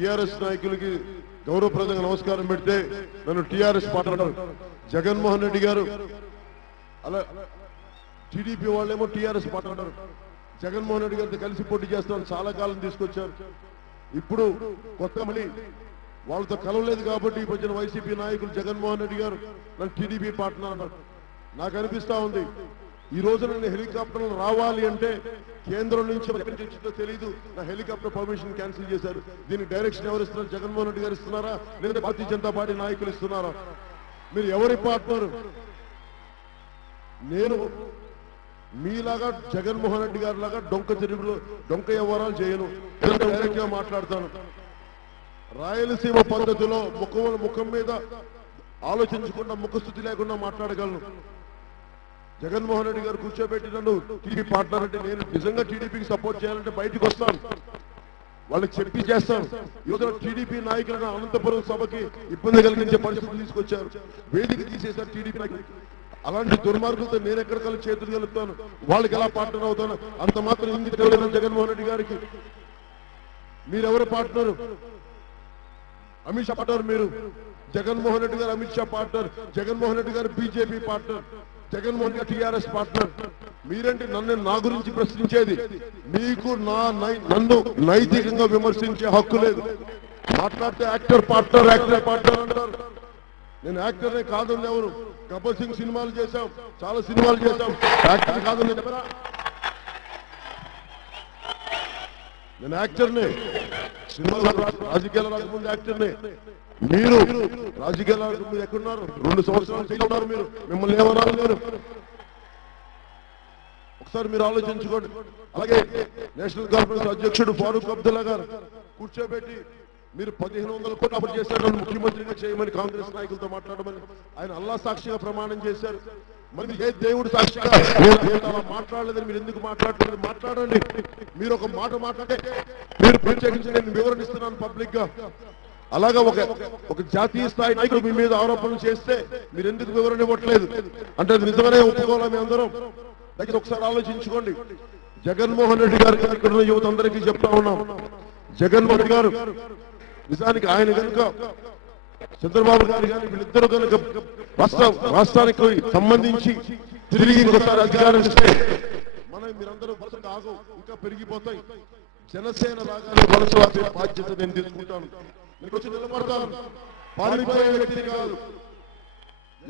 TRS నాయకులకి గౌరవప్రదంగా నమస్కారం పెడితే నన్ను టీఆర్ఎస్ పార్టీ అంటారు. జగన్మోహన్ రెడ్డి గారు అలా టీడీపీ వాళ్ళేమో టీఆర్ఎస్ పార్టీ అంటారు. జగన్మోహన్ రెడ్డి గారితో కలిసి పోటీ చేస్తామని చాలా కాలం తీసుకొచ్చారు. ఇప్పుడు కొత్త మళ్ళీ వాళ్ళతో కలవలేదు కాబట్టి ఈ వచ్చిన వైసీపీ నాయకులు జగన్మోహన్ రెడ్డి గారు నన్ను టీడీపీ పార్టీ అంటారు. నాకు అనిపిస్తా ఉంది ఈ రోజు నేను హెలికాప్టర్లు రావాలి అంటే కేంద్రం నుంచి వచ్చిందో తెలియదు. నా హెలికాప్టర్ పర్మిషన్ క్యాన్సిల్ చేశారు. దీనికి డైరెక్షన్ ఎవరు ఇస్తున్నారు? జగన్మోహన్ రెడ్డి గారు ఇస్తున్నారా లేదా భారతీయ జనతా పార్టీ నాయకులు ఇస్తున్నారా? మీరు ఎవరి పార్ట్నర్? నేను మీలాగా జగన్మోహన్ రెడ్డి గారి లాగా డొంక తిరుగులు డొంక వ్యవహారాలు చేయను. డైరెక్ట్ గా మాట్లాడతాను. రాయలసీమ పద్ధతిలో ముఖం మీద ఆలోచించకుండా ముఖస్థుతి లేకుండా మాట్లాడగలను. జగన్మోహన్ రెడ్డి గారు కూర్చోబెట్టి నన్ను టీడీపీ పార్ట్నర్ అంటే నేను నిజంగా టీడీపీకి సపోర్ట్ చేయాలంటే బయటకు వస్తాను, వాళ్ళకి చెప్పి చేస్తాను. యువతలో టీడీపీ నాయకులను అనంతపురం సభకి ఇబ్బంది కలిగించే పరిస్థితులు తీసుకొచ్చారు. వేదిక తీసేశారు టీడీపీ నాయకులు. అలాంటి దుర్మార్గులతో నేను ఎక్కడికల్లా చేతులు కలుపుతాను, వాళ్ళకి ఎలా పార్ట్నర్ అవుతాను? అంత మాత్రం ఇంగిత తెలియదు జగన్మోహన్ రెడ్డి గారికి. మీరెవరు పార్ట్నరు? అమిత్ షా పార్ట్నర్ మీరు. జగన్మోహన్ రెడ్డి గారు అమిత్ షా పార్ట్నర్, జగన్మోహన్ రెడ్డి గారు BJP partner, Jaganmohan Reddy TRS partner. మీరంటే నా గురించి ప్రశ్నించేది. మీకు నన్ను నైతికంగా విమర్శించే హక్కు లేదు. మాట్లాడితే యాక్టర్ పార్ట్నర్ అంటారు. నేను యాక్టర్నే కాదని ఎవరు? గబ్బర్ సింగ్ సినిమాలు చేశాం, చాలా సినిమాలు చేశాం. యాక్టర్ కాదని చెప్పరా? నేను యాక్టర్నే. సినిమాలు రాజకీయాల రాకముందు యాక్టర్నే. మీరు రాజకీయాల మీరు ఎక్కడున్నారు? 2 సంవత్సరాలు చేయన్నారు మీరు. మిమ్మల్ని ఏమన్నారు నేను? ఒకసారి మీరు ఆలోచించుకోండి. అలాగే నేషనల్ కాన్ఫరెన్స్ అధ్యక్షుడు ఫారూక్ అబ్దుల్లా గారు కూర్చోబెట్టి మీరు 1500 కోట్లు అప్పుడు చేశారు, ముఖ్యమంత్రిగా చేయమని కాంగ్రెస్ నాయకులతో మాట్లాడమని ఆయన అల్లా సాక్షిగా ప్రమాణం చేశారు. మరి ఏ దేవుడు సాక్షిగా అలా మాట్లాడలేదని మీరు ఎందుకు మాట్లాడలేదు? మాట్లాడండి. మీరు ఒక మాట మాట్లాడే మీరు ప్రత్యేకించి నేను వివరణ ఇస్తున్నాను పబ్లిక్ గా. అలాగా ఒక జాతీయ స్థాయి నాయకులు మీ మీద ఆరోపణలు చేస్తే మీరు ఎందుకు వివరణ ఇవ్వట్లేదు? అంటే అది నిజమనే ఒప్పుకోవాలా? మీ అందరం దగ్గర ఒకసారి ఆలోచించుకోండి. జగన్మోహన్ రెడ్డి గారు ఇక్కడ ఉన్న యువత అందరికీ చెప్తా ఉన్నాం. జగన్మోహన్ రెడ్డి గారు నిజానికి ఆయన కనుక చంద్రబాబు గారు కానీ వీళ్ళిద్దరూ కనుక రాష్ట్రానికి సంబంధించి తిరిగి ఇంకోసారి అధికారం ఇస్తే మీరందరూ వలస ఆగు ఇంకా పెరిగిపోతాయి. జనసేన రాగానే వలస ఆపే బాధ్యత నేను తీసుకుంటాను. మీకు వచ్చి నిలబడతాను. పారిపోయే వ్యక్తి కాదు.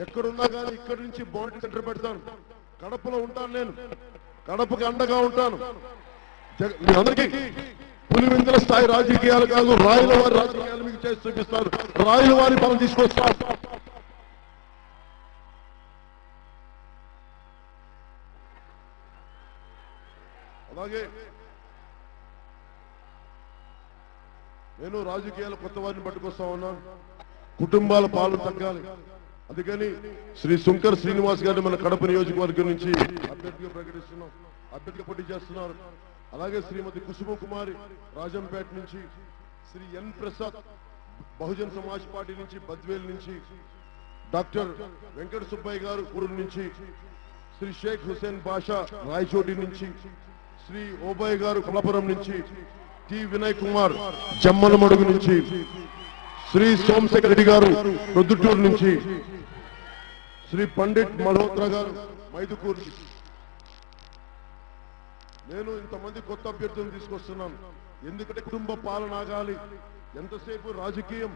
ఎక్కడున్నా కానీ ఇక్కడి నుంచి బాండ్ సెంటర్ పెడతాను. కడపలో ఉంటాను. నేను కడపకి అండగా ఉంటాను. మీరందరికీ పులివెందుల స్థాయి రాజకీయాలు కాదు, రాయల వారి రాజకీయాలు మీకు చేసి చూపిస్తారు. రాయల వారి బలం తీసుకొస్తాం. అలాగే నేను రాజకీయాలు కొత్త వారిని పట్టుకొస్తా ఉన్నాను. కుటుంబాల పాలు తగ్గాలి. అందుకని శ్రీ శంకర్ శ్రీనివాస్ గారిని మన కడప నియోజకవర్గం నుంచి అభ్యర్థిగా ప్రకటిస్తున్నాం. అభ్యర్థిగా పోటీ చేస్తున్నారు. అలాగే శ్రీమతి కుసుమ కుమారి రాజంపేట నుంచి, శ్రీ ఎన్ ప్రసాద్ బహుజన్ సమాజ్ పార్టీ నుంచి బద్వేల్ నుంచి, డాక్టర్ వెంకట సుబ్బయ్య గారు ఊరు నుంచి, శ్రీ షేక్ హుసేన్ బాషా రాయచోటి నుంచి, శ్రీ ఓబాయ్ గారు కొలపురం నుంచి, టి వినయ్ కుమార్ జమ్మలమడుగు నుంచి, శ్రీ సోమశేఖర్ రెడ్డి గారు ప్రొద్దుటూరు నుంచి, శ్రీ పండిట్ మల్హోత్రా గారు మైదుకూరు. నేను ఇంతమంది కొత్త అభ్యర్థులను తీసుకొస్తున్నాను. ఎందుకంటే కుటుంబ పాలన ఆగాలి. ఎంతసేపు రాజకీయం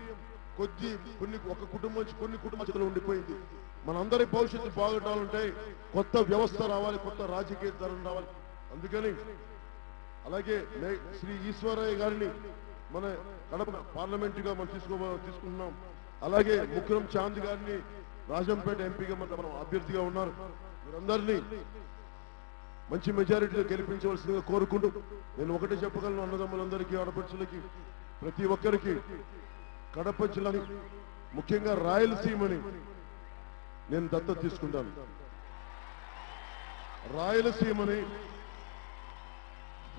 ఒక కుటుంబం నుంచి కొన్ని కుటుంబాలు ఉండిపోయింది. మనందరి భవిష్యత్తు బాగుండాలంటే కొత్త వ్యవస్థ రావాలి, కొత్త రాజకీయ ధరం రావాలి. అందుకని అలాగే శ్రీ ఈశ్వరయ్య గారిని మన కడప పార్లమెంటుగా మనం తీసుకుంటున్నాం. అలాగే ముక్రం చాంద్ గారిని రాజంపేట ఎంపీగా మనం అభ్యర్థిగా ఉన్నారు. మీరందరినీ మంచి మెజారిటీలో గెలిపించవలసిందిగా కోరుకుంటూ నేను ఒకటే చెప్పగలను. అన్నదమ్ములందరికీ, ఆడపడుచులకి, ప్రతి ఒక్కరికి కడప జిల్లాని ముఖ్యంగా రాయలసీమని నేను దత్తత తీసుకుంటాను. రాయలసీమని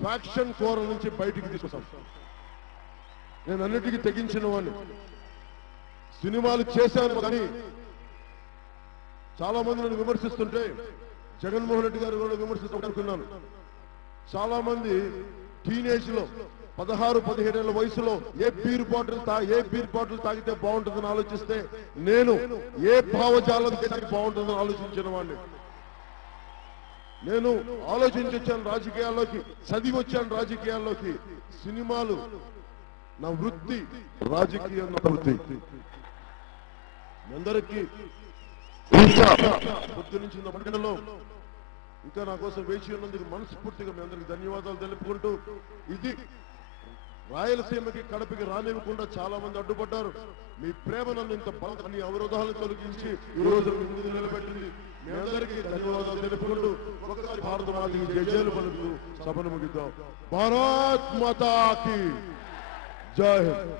ఫ్యాక్షన్ కోరల నుంచి బయటికి తీసుకొస్తాను. నేను అన్నిటికీ తెగించిన వాడిని. సినిమాలు చేశాను కానీ చాలా మంది నన్ను విమర్శిస్తుంటే జగన్మోహన్ రెడ్డి గారు కూడా విమర్శిస్తున్నాను. చాలా మంది టీనేజ్ లో 16-17 ఏళ్ల వయసులో ఏ బీర్ బాటిల్ తాగితే బాగుంటుందని ఆలోచిస్తే నేను ఏ భావజాలం తింటే బాగుంటుందని ఆలోచించిన వాడిని. నేను ఆలోచించి వచ్చాను రాజకీయాల్లోకి, చదివి వచ్చాను రాజకీయాల్లోకి. సినిమాలు నా వృత్తి, రాజకీయం నా వృత్తి. మీ అందరికీ పొద్దు నుంచి మండలంలో ఇంకా నా కోసం వేచి ఉన్నందుకు మనస్ఫూర్తిగా మీ అందరికి ధన్యవాదాలు తెలుపుకుంటూ, ఇది రాయలసీమకి కడపకి రానివ్వకుండా చాలా మంది అడ్డుపడ్డారు. మీ ప్రేమ నన్ను ఇంత అన్ని అవరోధాలను తొలగించి ఈ రోజు మీ ముందు నిలబెట్టింది. మీ అందరికీ ధన్యవాదాలు తెలుపుకుంటూ ఒకసారి భారత మాతకి జయజయలు పలుకుతూ సభను ముగిద్దాం. భారత్ మాతాకి జై హింద్.